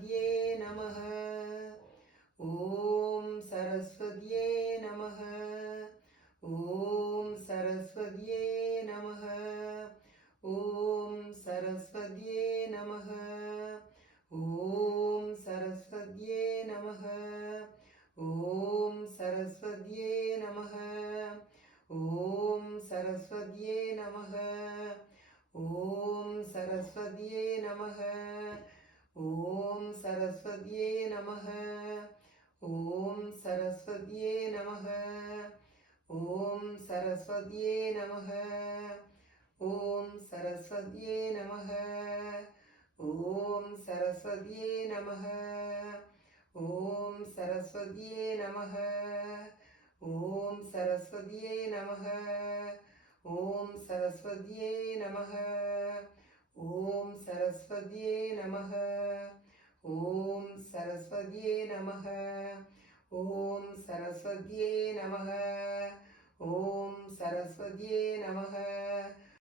सरस्वत्यै नमः ॐ सरस्वत्यै नमः ॐ सरस्वत्यै नमः ॐ सरस्वत्यै नमः ॐ सरस्वत्यै नमः ॐ सरस्वत्यै नमः ॐ सरस्वत्यै नमः சரஸ்வதியே நமக. ஓம் சரஸ்வதியே நமக. ஓம் சரஸ்வதியே நமக. ஓம் சரஸ்வதியே நமக. ஓம் சரஸ்வதியே நமக. ஓம் சரஸ்வதியே நமக. ஓம் சரஸ்வதியே நமக. ஓம் சரஸ்வதியே நமக. ஓம் சரஸ்வதியே நமக. ஓம் சரஸ்வதியே நமக.